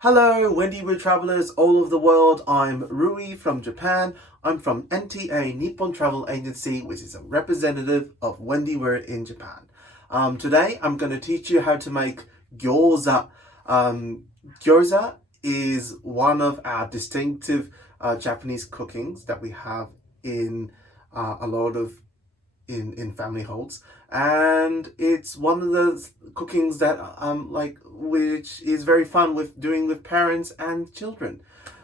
Hello, Wendy with travelers all over the world. I'm Rui from Japan. I'm from NTA Nippon Travel Agency, which is a representative of Wendy We're in Japan. Today, I'm going to teach you how to make gyoza. Gyoza is one of our distinctive Japanese cookings that we have in a lot of in family holds, and it's one of the cookings that which is very fun with doing with parents and children.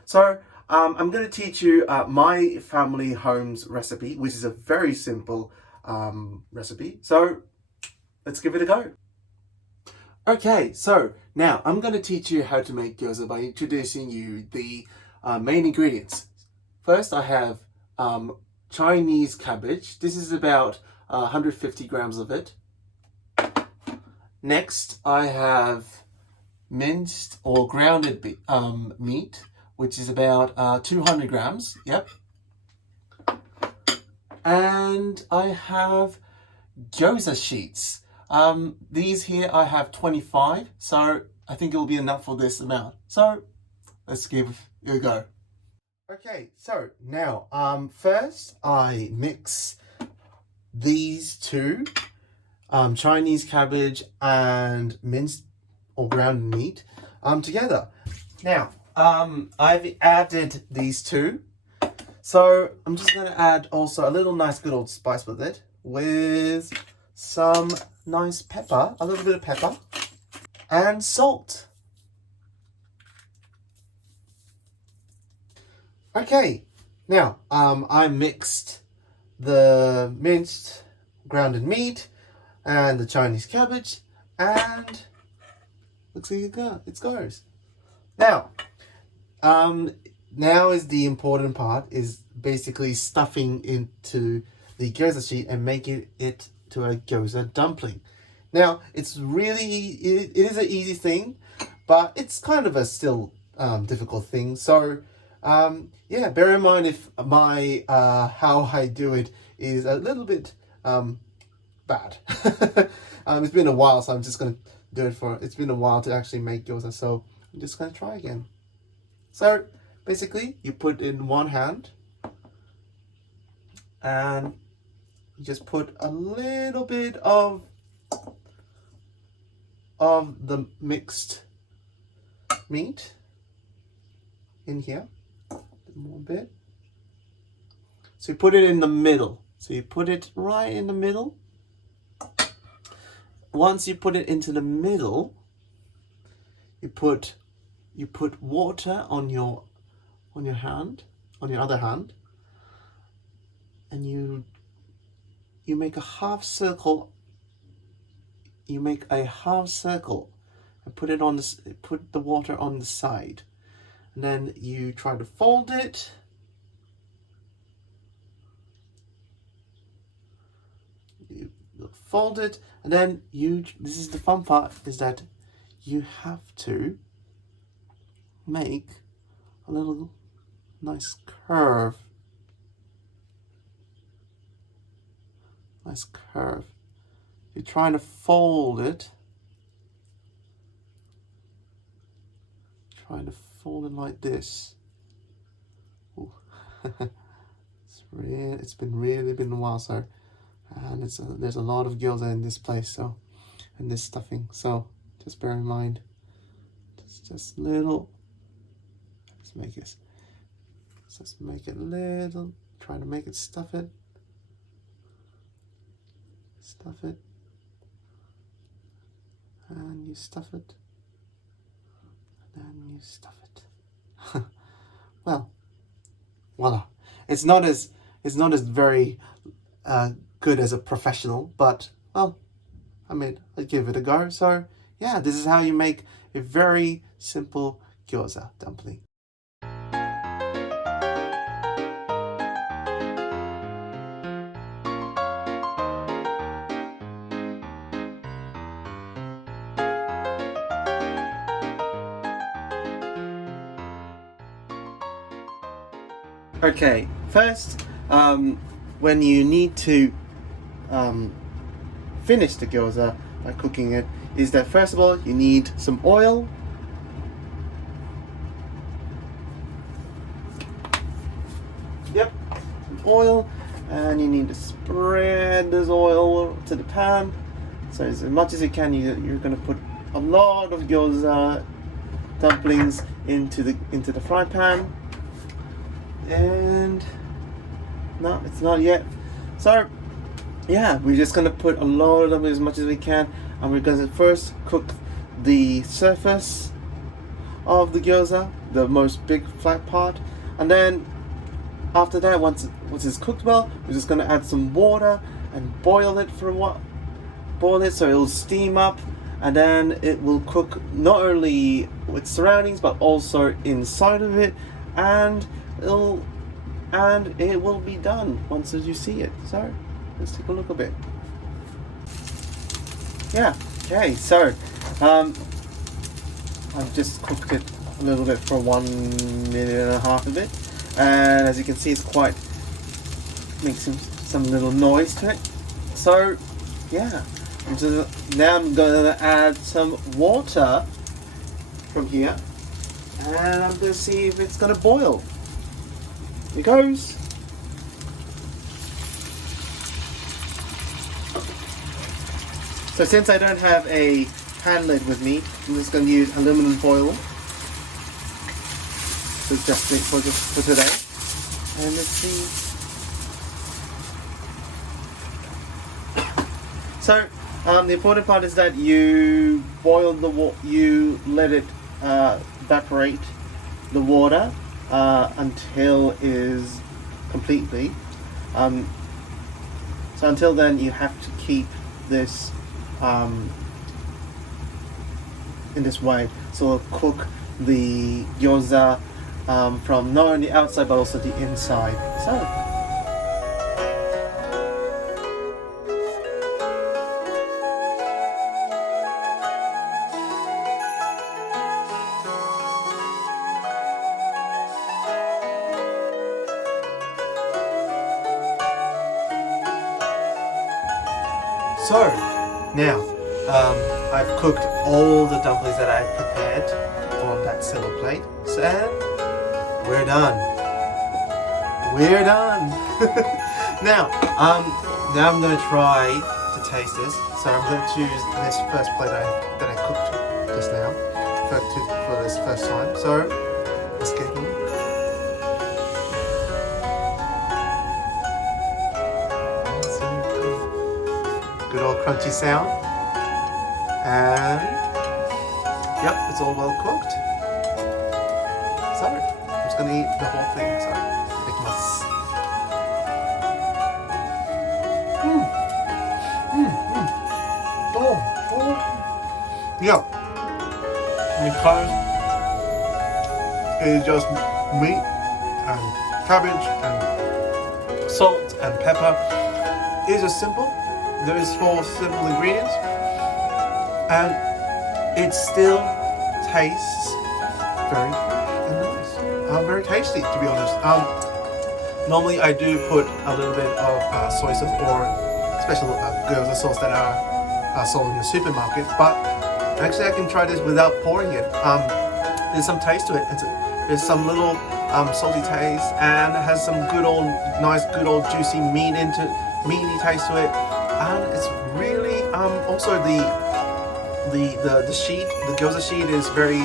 So I'm going to teach you my family home's recipe, which is a very simple recipe. So let's give it a go. Okay, so now I'm going to teach you how to make gyoza by introducing you the main ingredients. First, I have Chinese cabbage. This is about 150 grams of it. Next, I have minced or grounded meat, which is about 200 grams. Yep. And I have gyoza sheets. These here I have 25, so I think it will be enough for this amount. So let's give it a go. Okay, so now first I mix these two Chinese cabbage and minced or ground meat together. Now I've added these two, so I'm just going to add also a little nice good old spice with it, with some nice pepper, a little bit of pepper and salt. Okay, now I mixed the minced grounded meat and the Chinese cabbage, and looks like it goes. Now, now is the important part, is basically stuffing into the gyoza sheet and making it to a gyoza dumpling. Now, it's really, it is an easy thing, but it's kind of a still difficult thing. So, yeah, bear in mind if my how I do it is a little bit bad. It's been a while, so I'm just gonna do it it's been a while to actually make gyoza, so I'm just gonna try again. So basically, you put in one hand and you just put a little bit of the mixed meat in here. More bit. So you put it in the middle. So you put it right in the middle. Once you put it into the middle, you put water on your hand, on your other hand, and you make a half circle. You make a half circle and put the water on the side. And then you try to fold it. You fold it, and then this is the fun part, is that you have to make a little nice curve. Nice curve. You're trying to fold it. Trying to fold it like this. It's been a while, so, and there's a lot of gyoza in this place, so, and this stuffing, so just bear in mind, just little, just make it little, try to make it stuff it, and you stuff it, and then you stuff it. Well, voila. It's not as very good as a professional, but well, I mean, I give it a go. So yeah, this is how you make a very simple gyoza dumpling. Okay, first, when you need to finish the gyoza by cooking it, is that first of all you need some oil, oil, and you need to spread this oil to the pan. So as much as you can, you're going to put a lot of gyoza dumplings into the fry pan. And no, it's not yet. So yeah, we're just going to put a lot of them as much as we can, and we're going to first cook the surface of the gyoza, the most big flat part, and then after that, once it's cooked well, we're just going to add some water and boil it for a while. Boil it so it'll steam up, and then it will cook not only with surroundings but also inside of it, and it will be done once you see it. So let's take a look a bit. Yeah, okay, so I've just cooked it a little bit for 1.5 minutes of it, and as you can see, it's quite makes some little noise to it. So yeah, now I'm going to add some water from here, and I'm going to see if it's going to boil. Here it goes. So since I don't have a pan lid with me, I'm just going to use aluminum foil to just for today. And let's see. So the important part is that you boil the water, you let it evaporate the water until it is completely. So until then, you have to keep this in this way. So it'll cook the gyoza from not only outside but also the inside. So now I've cooked all the dumplings that I've prepared on that silver plate, so we're done. We're done. Now I'm going to try to taste this. So I'm going to choose this first plate that I cooked just now for this first time. So let's get it. Good old crunchy sound, and yep, it's all well cooked. So I'm just gonna eat the whole thing. So itadakimasu. Yeah, because it is just meat and cabbage and salt and pepper. It is just simple. There is 4 simple ingredients, and it still tastes very fresh and nice. Very tasty, to be honest. Normally I do put a little bit of soy sauce or special gyoza sauce that are sold in the supermarket, but actually I can try this without pouring it. There's some taste to it. There's some little salty taste, and it has some nice good old juicy meaty taste to it. And it's really also the sheet, the gyoza sheet is very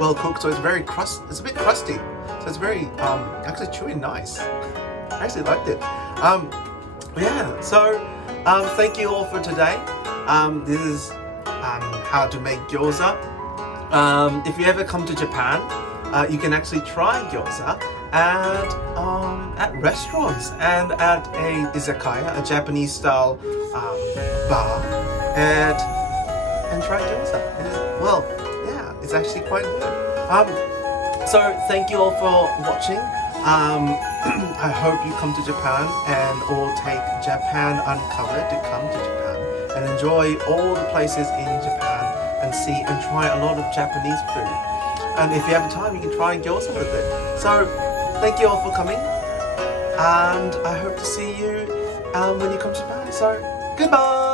well cooked, so it's very it's a bit crusty, so it's very actually chewy and nice. I actually liked it. Yeah, so thank you all for today. This is how to make gyoza. If you ever come to Japan, you can actually try gyoza at restaurants and at a izakaya, a Japanese style bar, and try gyoza. Well, yeah, it's actually quite good. So thank you all for watching. I hope you come to Japan or take Japan Uncovered to come to Japan and enjoy all the places in Japan and see and try a lot of Japanese food. And if you have time, you can try gyoza with it. So thank you all for coming, and I hope to see you when you come to Japan. So goodbye.